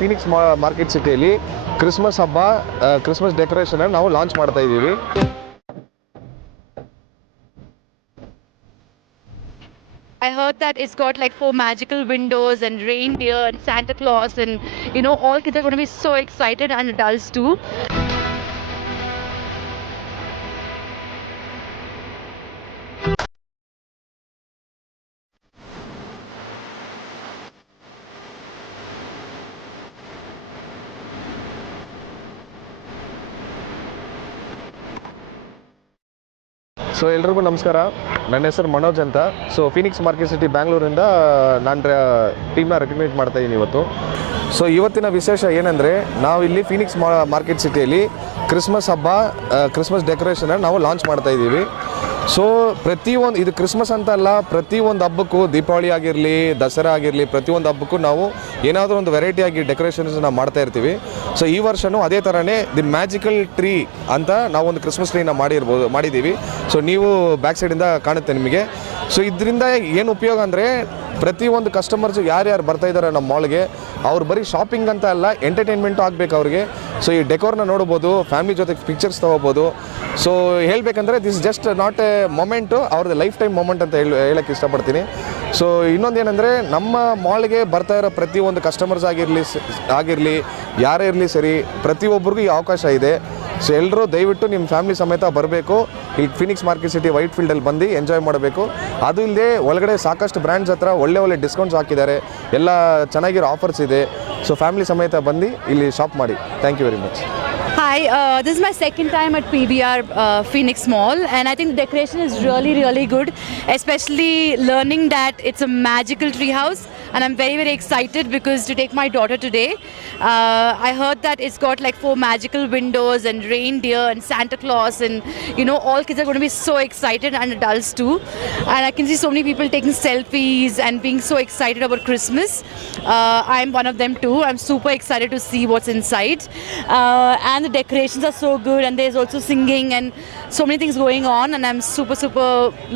Phoenix market ಸಿಟಿಯಲ್ಲಿ Christmas ಹಬ್ಬ Christmas decoration ನಾವು ಲಾಂಚ್ ಮಾಡ್ತಾ ಇದ್ದೀವಿ. I heard that it's got like 4 magical windows and reindeer and Santa Claus, and all kids are going to be so excited, and adults too. So ಎಲ್ರಿಗೂ ನಮಸ್ಕಾರ. ನನ್ನ ಹೆಸರು ಮನೋಜ್ ಅಂತ. ಸೊ ಫೀನಿಕ್ಸ್ ಮಾರ್ಕೆಟ್ ಸಿಟಿ ಬ್ಯಾಂಗ್ಳೂರಿಂದ ನಾನು ಟೀಮ್ನ recognise ಮಾಡ್ತಾ ಇದ್ದೀನಿ ಇವತ್ತು. So ಇವತ್ತಿನ ವಿಶೇಷ ಏನಂದರೆ, ನಾವಿಲ್ಲಿ ಫೀನಿಕ್ಸ್ ಮಾರ್ಕೆಟ್ ಸಿಟಿಯಲ್ಲಿ ಕ್ರಿಸ್ಮಸ್ ಹಬ್ಬ ಕ್ರಿಸ್ಮಸ್ ಡೆಕೋರೇಷನ್ ನಾವು ಲಾಂಚ್ ಮಾಡ್ತಾ ಇದ್ದೀವಿ. ಸೊ ಪ್ರತಿಯೊಂದು, ಇದು ಕ್ರಿಸ್ಮಸ್ ಅಂತ ಅಲ್ಲ, ಪ್ರತಿಯೊಂದು ಹಬ್ಬಕ್ಕೂ, ದೀಪಾವಳಿ ಆಗಿರಲಿ, ದಸರಾ ಆಗಿರಲಿ, ಪ್ರತಿಯೊಂದು ಹಬ್ಬಕ್ಕೂ ನಾವು ಏನಾದರೂ ಒಂದು ವೆರೈಟಿಯಾಗಿ ಡೆಕೋರೇಷನ್ಸ್ ನಾವು ಮಾಡ್ತಾ ಇರ್ತೀವಿ. ಸೊ ಈ ವರ್ಷವೂ ಅದೇ ಥರನೇ ದಿ ಮ್ಯಾಜಿಕಲ್ ಟ್ರೀ ಅಂತ ನಾವೊಂದು ಕ್ರಿಸ್ಮಸ್ ಟ್ರೀನ ಮಾಡಿದ್ದೀವಿ. ಸೊ ನೀವು ಬ್ಯಾಕ್ ಸೈಡಿಂದ ಕಾಣುತ್ತೆ ನಿಮಗೆ. ಸೊ ಇದರಿಂದ ಏನು ಉಪಯೋಗ ಅಂದರೆ, ಪ್ರತಿಯೊಂದು ಕಸ್ಟಮರ್ಸು ಯಾರ್ಯಾರು ಬರ್ತಾ ಇದ್ದಾರೆ ನಮ್ಮ ಮಾಲ್ಗೆ, ಅವ್ರು ಬರೀ ಶಾಪಿಂಗ್ ಅಂತ ಅಲ್ಲ, ಎಂಟರ್ಟೈನ್ಮೆಂಟು ಆಗಬೇಕು ಅವ್ರಿಗೆ. ಸೊ ಈ ಡೆಕೋರ್ನ ನೋಡ್ಬೋದು, ಫ್ಯಾಮಿಲಿ ಜೊತೆಗೆ ಪಿಕ್ಚರ್ಸ್ ತೊಗೋಬೋದು. ಸೊ ಹೇಳಬೇಕಂದ್ರೆ this just not A moment, ಅವ್ರದ್ದು ಲೈಫ್ ಟೈಮ್ ಮೊಮೆಂಟ್ ಅಂತ ಹೇಳೋಕ್ಕೆ ಇಷ್ಟಪಡ್ತೀನಿ. ಸೊ ಇನ್ನೊಂದೇನೆಂದರೆ, ನಮ್ಮ ಮಾಲ್ಗೆ ಬರ್ತಾ ಇರೋ ಪ್ರತಿಯೊಂದು ಕಸ್ಟಮರ್ಸ್ ಆಗಿರಲಿ ಯಾರೇ ಇರಲಿ ಸರಿ, ಪ್ರತಿಯೊಬ್ಬರಿಗೂ ಈ ಅವಕಾಶ ಇದೆ. ಸೊ ಎಲ್ಲರೂ ದಯವಿಟ್ಟು ನಿಮ್ಮ ಫ್ಯಾಮಿಲಿ ಸಮೇತ ಬರಬೇಕು. ಇಲ್ಲಿ ಫೀನಿಕ್ಸ್ ಮಾರ್ಕೆಟ್ ಸಿಟಿ ವೈಟ್ ಫೀಲ್ಡಲ್ಲಿ ಬಂದು ಎಂಜಾಯ್ ಮಾಡಬೇಕು. ಅದು ಇಲ್ಲದೆ ಒಳಗಡೆ ಸಾಕಷ್ಟು ಬ್ರ್ಯಾಂಡ್ಸ್ ಹತ್ರ ಒಳ್ಳೆ ಡಿಸ್ಕೌಂಟ್ಸ್ ಹಾಕಿದ್ದಾರೆ, ಎಲ್ಲ ಚೆನ್ನಾಗಿರೋ ಆಫರ್ಸ್ ಇದೆ. ಸೊ ಫ್ಯಾಮಿಲಿ ಸಮೇತ ಬಂದು ಇಲ್ಲಿ ಶಾಪ್ ಮಾಡಿ. Thank you very much. Hi, this is my second time at PVR Phoenix Mall, and I think the decoration is really good, especially learning that it's a magical tree house, and I'm very excited because to take my daughter today, I heard that it's got like 4 magical windows and reindeer and Santa Claus, and all kids are going to be so excited, and adults too. And I can see so many people taking selfies and being so excited about Christmas. I'm one of them too. I'm super excited to see what's inside, and the decorations are so good, and there's also singing and so many things going on, and I'm super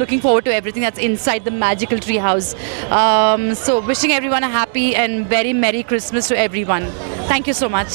looking forward to everything that's inside the magical tree house. So wishing everyone a happy and very Merry Christmas to everyone. Thank you so much.